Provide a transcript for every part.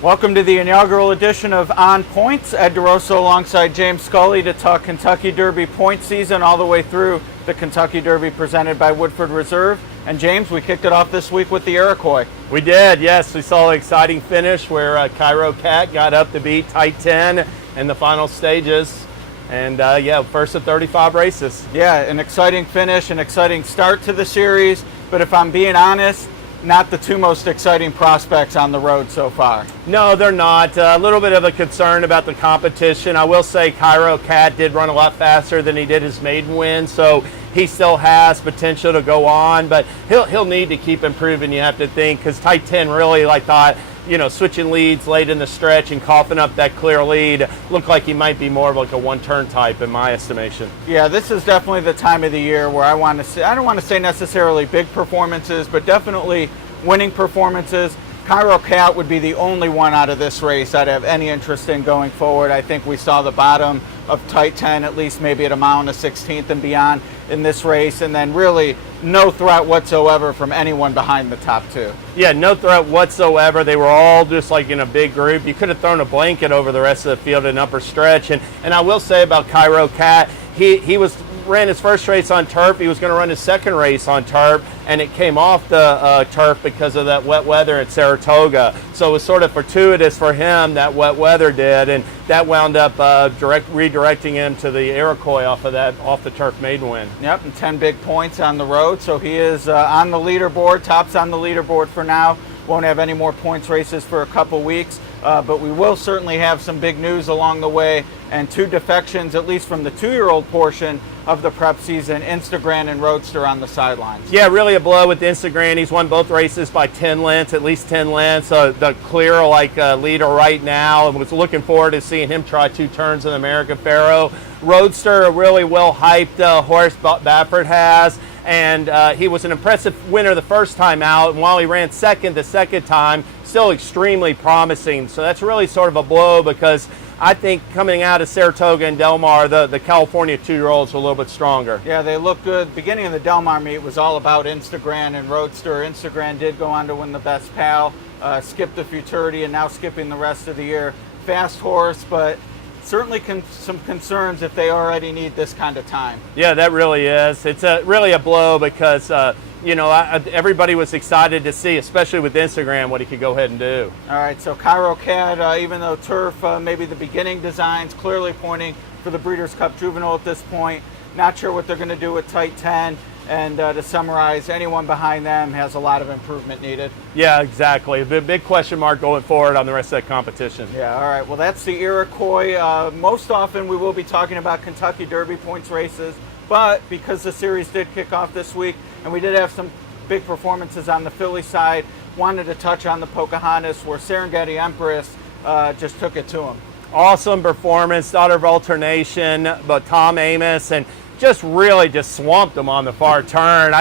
Welcome to the inaugural edition of On Points. Ed DeRosa alongside James Scully to talk Kentucky Derby point season all the way through the Kentucky Derby presented by Woodford Reserve. And James, we kicked it off this week with the Iroquois. We did, yes. We saw an exciting finish where Cairo Cat got up to beat Tight 10 in the final stages. And first of 35 races. Yeah, an exciting finish, an exciting start to the series. But if I'm being honest, not the two most exciting prospects on the road so far. No, they're not. A little bit of a concern about the competition. I will say Cairo Cat did run a lot faster than he did his maiden win, so he still has potential to go on, but he'll need to keep improving, you have to think, because Tight 10 really, thought, switching leads late in the stretch and coughing up that clear lead, looked like he might be more of like a one-turn type in my estimation. Yeah, this is definitely the time of the year where I don't want to say necessarily big performances, but definitely winning performances. Cairo Cat would be the only one out of this race I'd have any interest in going forward. I think we saw the bottom of Tight 10, at least maybe at a mile and a 16th and beyond in this race, and then really no threat whatsoever from anyone behind the top two. Yeah, no threat whatsoever. They were all just like in a big group. You could have thrown a blanket over the rest of the field in upper stretch. And I will say about Cairo Cat, he ran his first race on turf. He was going to run his second race on turf, and it came off the turf because of that wet weather at Saratoga. So it was sort of fortuitous for him, that wet weather did, and that wound up redirecting him to the Iroquois off the turf maiden win. Yep, and 10 big points on the road, so he is on the leaderboard, tops on the leaderboard for now. Won't have any more points races for a couple weeks, but we will certainly have some big news along the way, and two defections, at least from the 2-year-old portion of the prep season, Instagram and Roadster on the sidelines. Yeah, really a blow with Instagram. He's won both races by 10 lengths, at least 10 lengths. So the clear leader right now, and was looking forward to seeing him try 2 turns in American Pharoah. Roadster, a really well-hyped horse Baffert has. And he was an impressive winner the first time out, and while he ran second the second time, still extremely promising. So that's really sort of a blow, because I think coming out of Saratoga and Del Mar, the California 2-year-olds are a little bit stronger. Yeah, they look good. Beginning of the Del Mar meet was all about Instagram and Roadster. Instagram did go on to win the Best Pal, skipped the Futurity, and now skipping the rest of the year. Fast horse, but certainly some concerns if they already need this kind of time. Yeah, that really is. It's really a blow, because everybody was excited to see, especially with Instagram, what he could go ahead and do. All right, so Cairo Cat, even though turf, maybe the beginning designs clearly pointing for the Breeders' Cup Juvenile at this point. Not sure what they're going to do with Tight 10. And to summarize, anyone behind them has a lot of improvement needed. Yeah, exactly. A big question mark going forward on the rest of that competition. Yeah, all right. Well, that's the Iroquois. Most often we will be talking about Kentucky Derby points races, but because the series did kick off this week and we did have some big performances on the Philly side, wanted to touch on the Pocahontas, where Serengeti Empress just took it to him. Awesome performance, daughter of alternation, but Tom Amos, and just really swamped him on the far turn.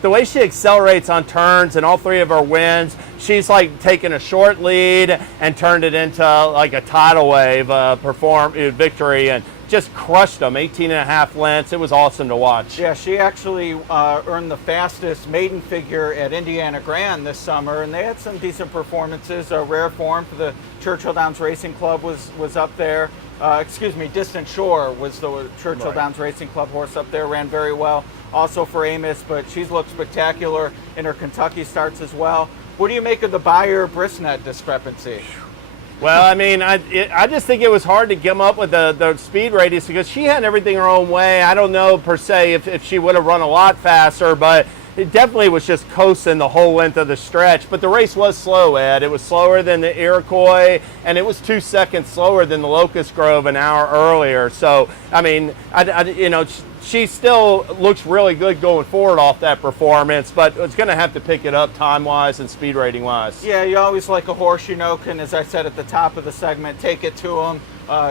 The way she accelerates on turns and all 3 of her wins, she's like taken a short lead and turned it into like a tidal wave victory, and just crushed them, 18.5 lengths. It was awesome to watch. Yeah, she actually earned the fastest maiden figure at Indiana Grand this summer, and they had some decent performances. Rare Form for the Churchill Downs Racing Club was up there. Distant Shore was the Churchill Downs Racing Club horse up there, ran very well. Also for Amos, but she's looked spectacular in her Kentucky starts as well. What do you make of the Beyer-Brisnet discrepancy? Well, I mean, I just think it was hard to come up with the speed radius, because she had everything her own way. I don't know per se if she would have run a lot faster, but it definitely was just coasting the whole length of the stretch. But the race was slow, Ed. It was slower than the Iroquois, and it was 2 seconds slower than the Locust Grove an hour earlier. So, I mean, she still looks really good going forward off that performance, but it's going to have to pick it up time-wise and speed rating-wise. Yeah, you always like a horse, can, as I said at the top of the segment, take it to him.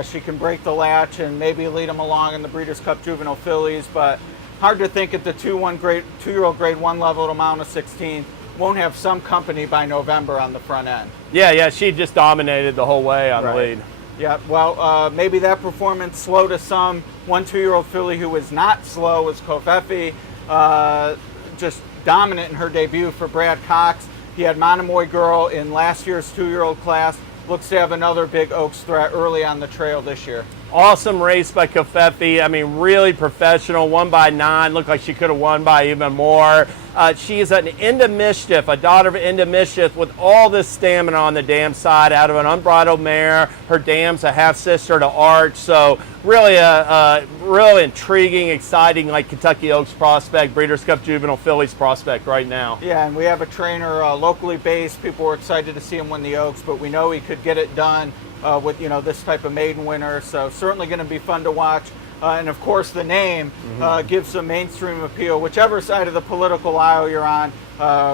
She can break the latch and maybe lead him along in the Breeders' Cup Juvenile Fillies, but hard to think at the 2-year-old Grade 1 level at a mile and a 16th won't have some company by November on the front end. Yeah, she just dominated the whole way on the lead. Yeah, well, maybe that performance slow to some. 1-2-year-old filly who was not slow was Covfefe, just dominant in her debut for Brad Cox. He had Monomoy Girl in last year's 2-year-old class, looks to have another big Oaks threat early on the trail this year. Awesome race by Covfefe. I mean, really professional. Won by 9. Looked like she could have won by even more. She is an Into Mischief, a daughter of Into Mischief, with all this stamina on the dam side out of an unbridled mare. Her dam's a half sister to Arch. So really a real intriguing, exciting, like Kentucky Oaks prospect, Breeders' Cup Juvenile Fillies prospect right now. Yeah, and we have a trainer locally based. People were excited to see him win the Oaks, but we know he could get it done with this type of maiden winner. So certainly going to be fun to watch. And of course, the name gives some mainstream appeal. Whichever side of the political aisle you're on,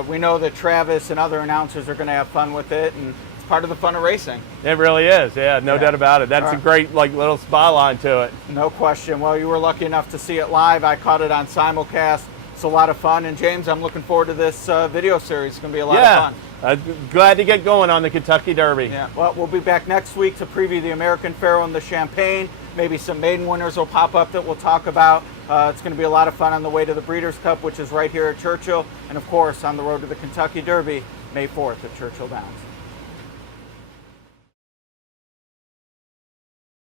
we know that Travis and other announcers are going to have fun with it, and it's part of the fun of racing. It really is, yeah, no doubt about it. That's a great little byline to it. No question. Well, you were lucky enough to see it live. I caught it on simulcast. It's a lot of fun. And James, I'm looking forward to this video series. It's going to be a lot of fun. Glad to get going on the Kentucky Derby. Yeah. Well, we'll be back next week to preview the American Pharoah and the Champagne. Maybe some maiden winners will pop up that we'll talk about. It's going to be a lot of fun on the way to the Breeders' Cup, which is right here at Churchill. And, of course, on the road to the Kentucky Derby, May 4th at Churchill Downs.